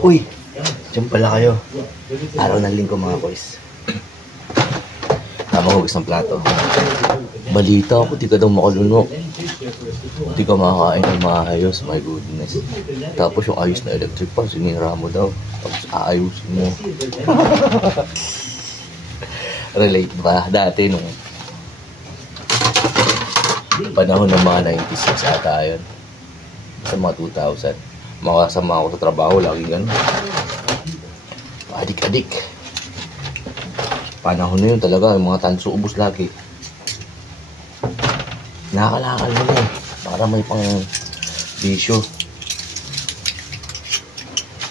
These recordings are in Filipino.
Uy! Diyan pala kayo. Araw ng linggo mga boys. Tama hugas ng plato. Balita ako, di ka daw makalunok. Di ka makakain ng maayos, my goodness. Tapos yung ayos na electric pan, sinira mo daw. Tapos aayusin mo. Relate ba? Dati nung panahon ng mga 96 ata yun. Sa mga 2000. Makasama ako sa trabaho, laging gano'n. Adik-adik. Panahon na yun talaga, yung mga tanso ubos lagi. Nakakalakal mo na para may pang bisyo.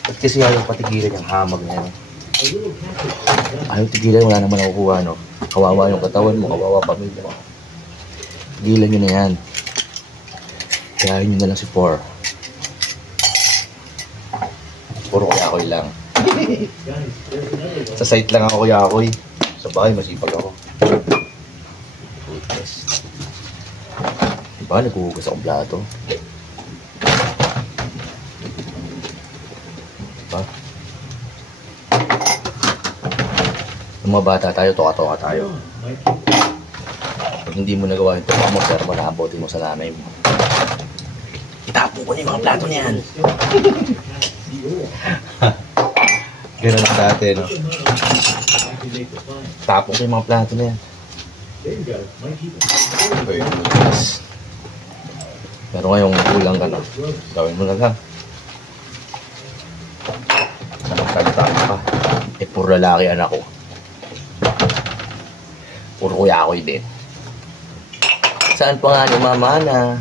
At kasi ayaw patigilan yung hamag na yun. Ayaw tigilan, wala naman nakukuha, no? Kawawa yung katawan mo, kawawa pamilya mo. Tigilan nyo na yan. Kaya nyo na lang si 4. Puro Kuya Koy lang. Sa site lang ako Kuya Koy. Sa bahay masipag ako. Goodness. Diba naghuhugas akong plato? Diba? Nung mga bata tayo, toka-toka tayo. Pag hindi mo nagawa yung toka mo, sir mo, nakabotin mo sa nanay mo. Itapon ko na yung mga plato niyan. Ganun ang dati, no? Tapon ko yung mga plato na yan. Pero ngayong kulang ka na, gawin mo na lang. Sanang salita ka. Puro lalaki anak ko. Puro Kuya Koy din. Saan pa nga ni mama na?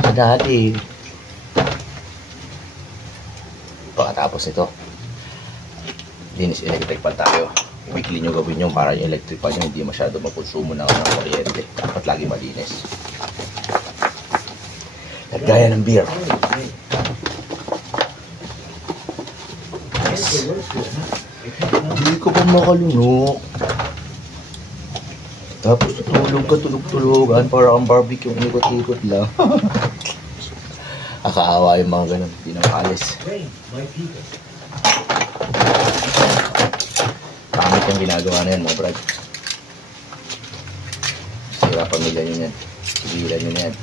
Sa dati. Pagkatapos nito, linis electric pan tayo. Weekly nyo gawin nyo para yung electric pan nyo hindi masyado magkonsumo ng kuryente. Dapat lagi malinis. At gaya ng beer. Yes. Hindi ko pa makalunok. Tapos tutulog ka, tulog-tulogan para ang barbecue yung ikot-ikot lang. Nakakaawa yung mga ganun, hindi na makalis. Pangit yung ginagawa na yan mga brad. Sira pamilya nyo yan. Sigilan nyo na yan.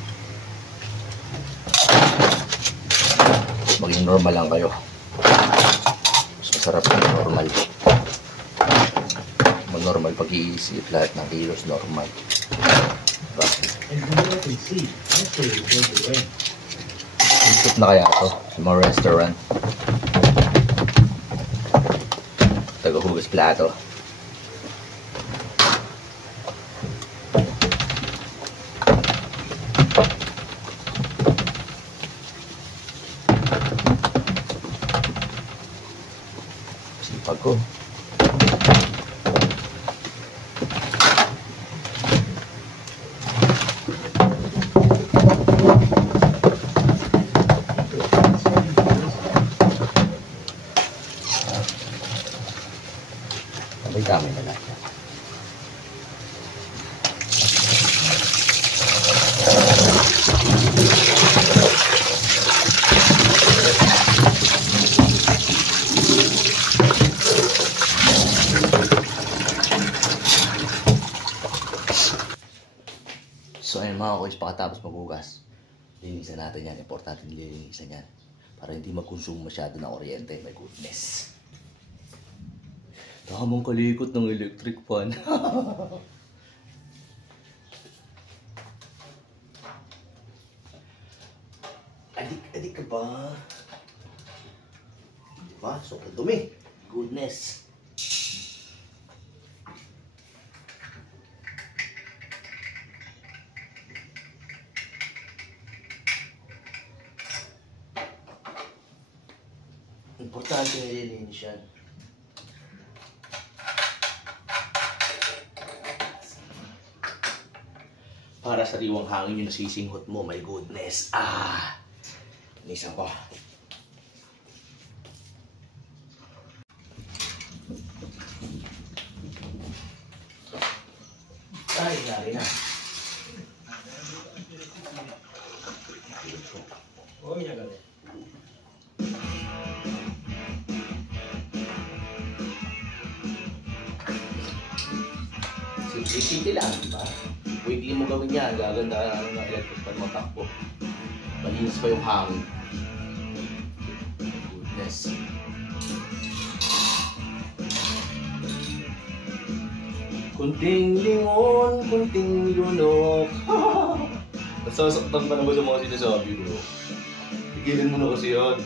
Maging normal lang kayo. Mas masarap yung normal. Mag-normal pag-iisip, lahat ng kilos normal. Diba? Isip na kaya ito sa mga restaurant. Tagahugas plato. Sipag ko. May dami na lang. So ayun mga koys, pagkatapos maghugas, linisan natin yan. Importante nilinisan yan para hindi magkonsumo masyado ng kuryente. My goodness. Tamang kalikot ng electric fan. Adik ka ba? Diba? Sobrang dumi. Goodness. Importante na nililinis yan. Para sa sariwang hangin yung nasisinghot mo, my goodness. Nisan ko. Ay, lari na. Oh, minagay. Simple lang, diba? Weekly mo gawin yan, gaganda ng electric pan mo takbo. Malinis pa yung hangin. Goodness. Kunting lingon, kunting lunok. Nasasaktan pa naman sa mga sinasabi ko. Tigilin mo na kasi yun.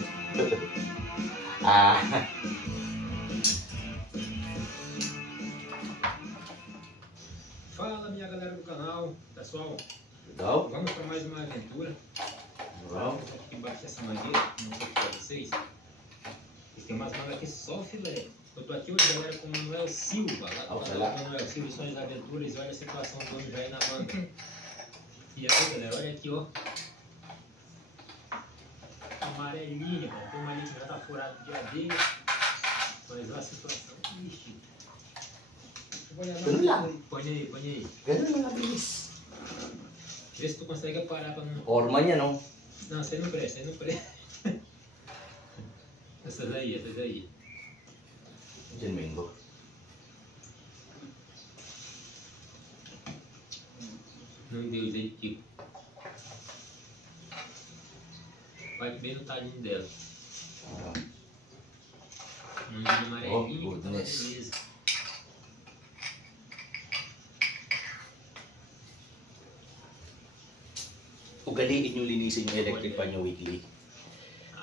Fala, minha galera do canal. Pessoal, Legal? vamos para mais uma aventura. Legal? Vou aqui embaixo dessa mangueira, não sei para vocês. E tem umas mangas aqui só filé. Eu tô aqui hoje, galera, com o Manuel Silva. Lá do Manuel Silva, Sonhos da Aventuras. Olha a situação do homem velho na manga. E aí, galera, olha aqui, ó. Amarelinha, cara. Tem uma ali que já tá furada do dia dele. Mas olha a situação. Ixi. Ganun lang. Põe aí. Ganun lang mabilis. Vê se tu consegue parar pra não... Orman yan, no? Não, essa aí não presta, Essa daí. Diyan, Mingo. Não deu jeitinho. Vai bem no tadinho dela. Amarelinho, oh, goodness. Beleza. Ugaliin nyo linisin yung electric pan nyo weekly.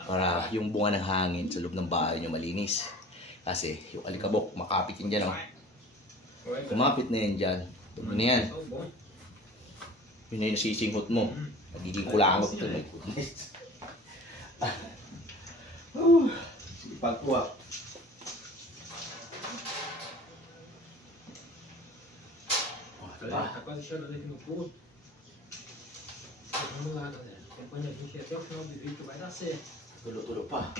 Para yung bunga ng hangin sa loob ng bahay nyo malinis. Kasi yung alikabok, makapit yun dyan. Oh. Kumapit na yan dyan. Dumi na yan. Yun na yung nasisinghot mo. Nagiging kulangot ito. My goodness. Sige, pagkuha. Tá quase chegando aqui no posto. Vamos lá, galera. Acompanha a gente até o final do vídeo que vai dar certo. Tulo-tulo pa.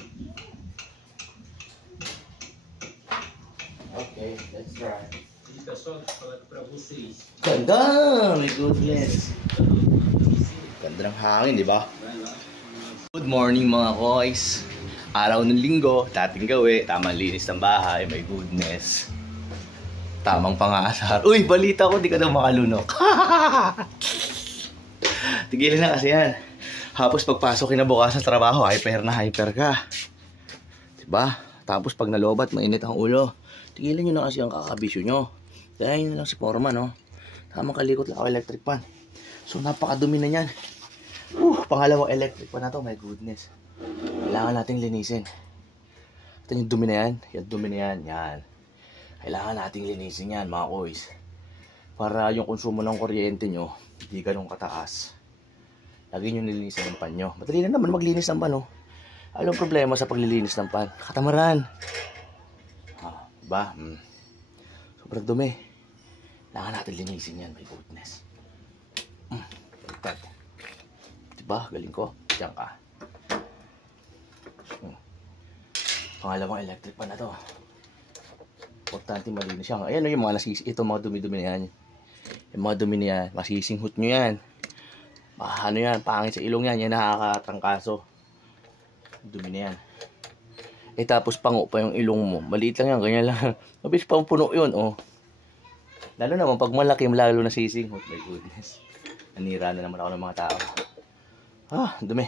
Okay, let's try. E pessoal, deixa eu falar aqui pra vocês. Ganda! My goodness! Ganda ng hangin, di ba? Good morning mga koys. Araw ng linggo, dating gawi, tamang linis ng bahay, my goodness. Tamang pang-aasar. Uy, balita ko, di ka daw makalunok. Tigilan na kasi yan. Tapos pagpasok kinabukasan sa trabaho, hyper ka. Diba? Tapos pag nalobat, mainit ang ulo. Tigilan nyo na kasi ang kakabisyo nyo. Kaya yun lang si Foreman, no? Tamang kalikot lang ako electric pan. So napakadumi na yan. Pangalawang electric pan na to, my goodness. Kailangan nating linisin. Ito yung dumi na yan. Yung dumi na yan. Yan. Kailangan nating linisin yan, mga koys. Para yung konsumo ng kuryente nyo, hindi ganun kataas. Lagi nyo nilinisin ng pan nyo. Madali lang naman maglinis ng pan, no? Anong problema sa paglilinis ng pan? Katamaran. Diba? Sobrang dumi. Kailangan natin linisin yan, my goodness. Diba? Galing ko. Diyan ka. Pangalawang electric pan na to. Importante malinis siya. Ayan o yung mga nasisi. Ito mga dumi-dumi na yan. Yung mga dumi na yan. Masisinghot nyo yan. Ano yan. Pangit sa ilong yan. Yan nakakatangkaso. Dumi na yan. Tapos pango pa yung ilong mo. Maliit lang yan. Ganyan lang. Mabilis pa puno yun. Oh. Lalo naman pag malaki, lalo na sisinghot. My goodness. Nanira na naman ako ng mga tao. Dumi.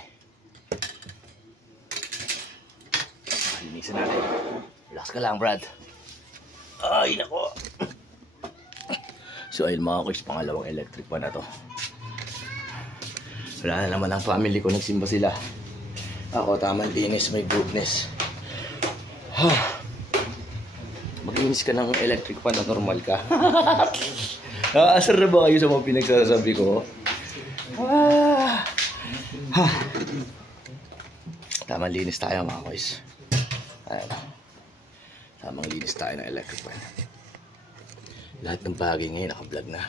Linisan natin. Relax ka lang, Brad. Ay, nako. So, ayun mga koys, pangalawang electric pa na to. Wala na naman ang family ko, nagsimba sila. Ako, tamang linis, my goodness. Maglinis ka ng electric pan na normal ka. Asar na ba kayo sa mga pinagsasabi ko? Tamang linis tayo mga koys. Ayan. Tamang linis tayo ng electric pan. Lahat ng bagay ngayon naka-vlog na.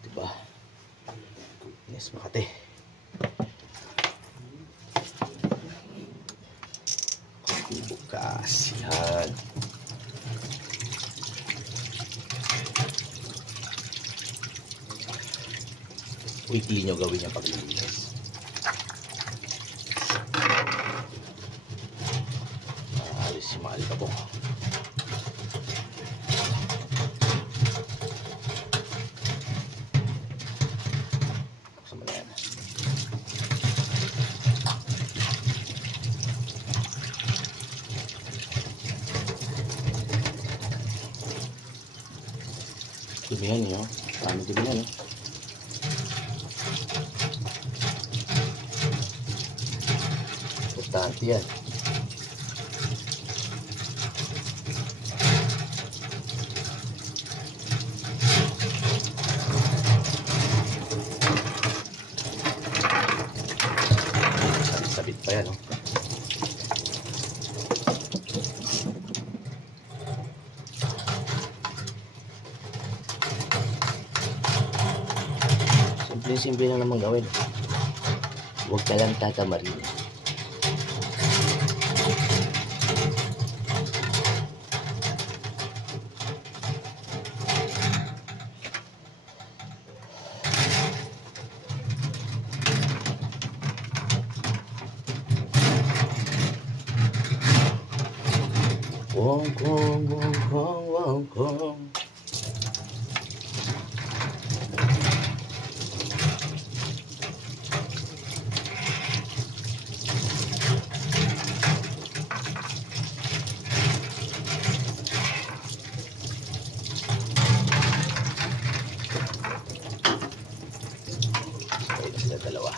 Diba? Yes, Makati. Bukas. Yan. Weekly nyo gawin yung paglilinis. Alis si mahal ka po. Dumihan niyo. Paano dumihan, importante yan. Sabit pa yan, simple lang naman gawin. Huwag ka lang tatamarin. Wong kong wong kong wong kong. Dalawa.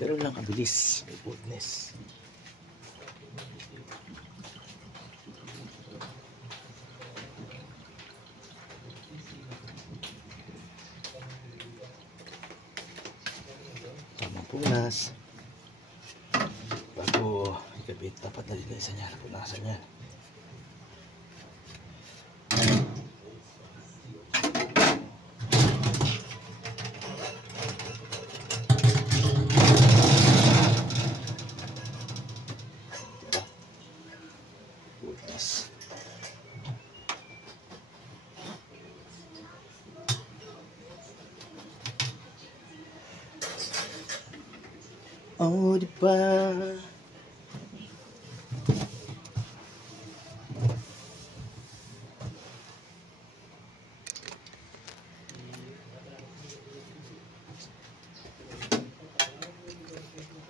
Pero lang kabilis. My goodness. Tamang punas. Bago ikabit, dapat nalinisan niya. Punasan niya. Oh, diba?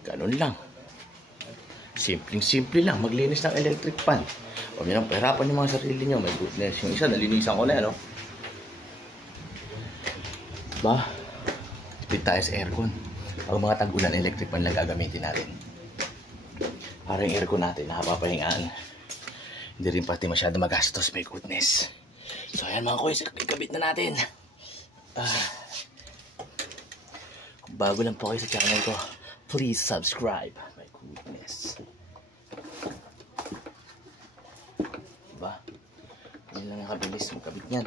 Ganun lang. Simpleng-simple lang. Maglinis ng electric fan. Huwag nyo nang pahirapan yung mga sarili nyo. My goodness. Yung isa, nalinisan ko na yan, Ba? Split tayo sa aircon. Pag mga tag-ulan, electric fan lang gagamitin natin. Para yung aircon natin, nakapapahingaan. Hindi rin pati masyado magastos, my goodness. So, ayan mga koys, ikabit na natin. Kung bago lang po kayo sa channel ko, please subscribe. My goodness. Diba? Hindi lang nakabilis magkabit niyan.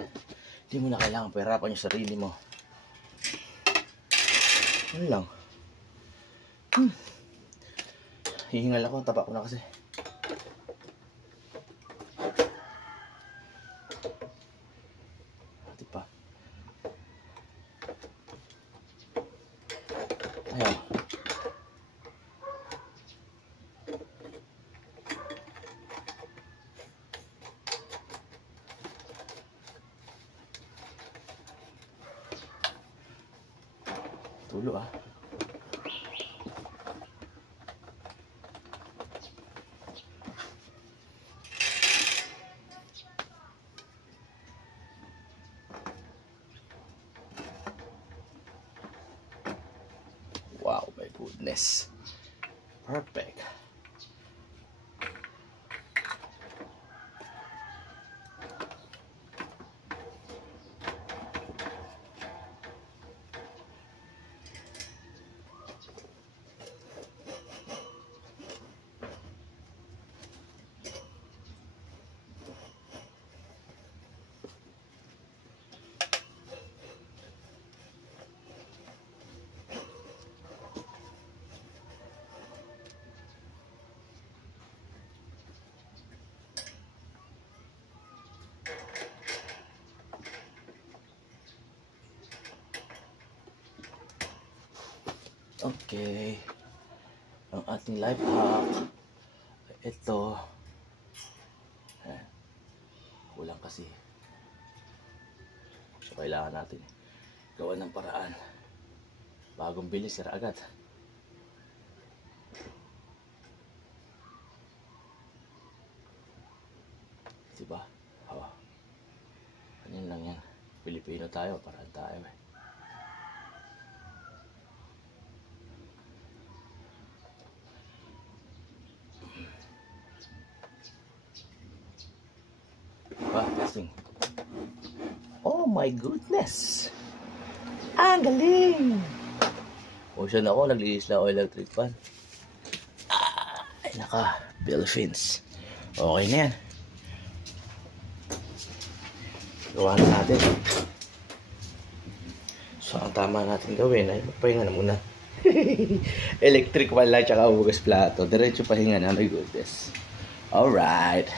Hindi mo na kailangan pahirapan yung sarili mo. Ano lang. Hihingal ako, taba ko na kasi. Diba? Ayaw. Tulo Wow, my goodness. Perfect. Okay. Ang ating life hack. Ito. Kulang kasi. So, kailangan natin gawa ng paraan. Bagong bili, sira agad. Diba? Oh. Ganyan lang yan. Pilipino tayo, paraan tayo eh. Diba? Testing. Oh my goodness! Ang galing! Motion ako, naglinis na ako electric fan. Ay naka, Philippines. Okay na yan. Gawa na natin. So, ang tama natin gawin ay magpahinga na muna. Electric fan lang, tsaka hugas plato. Diretso pahinga na, my goodness. Alright.